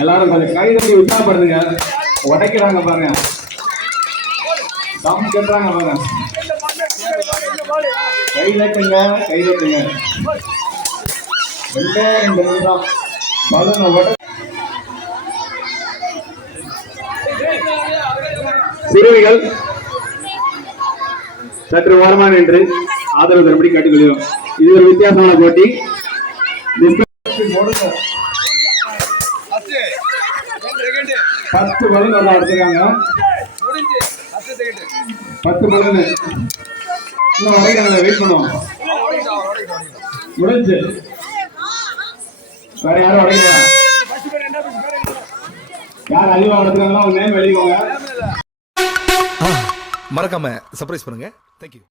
எல்லாரும் கொஞ்சம் கை தட்டி உற்சாகப்படுத்துங்க. உடைக்கிறாங்க பாருங்க, தம் கட்டுறாங்க பாருங்க. கை தட்டுங்க, கை தட்டுங்க. 2 நிமிஷம் பலூனை உடை. சிறுமிகள் சற்று ஓரமாக நின்று ஆதரவு தரும்படி கேட்டுக்கொள்கிறோம். இது ஒரு வித்தியாசமான போட்டி. 10 பலூன் நல்லா எடுத்துருக்காங்க. 10 பலூன் இன்னும் உடைக்கிறாங்க. வெயிட் பண்ணுவோம். முடிஞ்சு வேற யாரும் உடைக்கிறா? யார் அதிகமாக எடுத்துக்காங்களோ அவங்க நேம் எழுதிக்கோங்க. மறக்காம சர்ப்ரைஸ் பண்ணுங்க. தேங்க்யூ.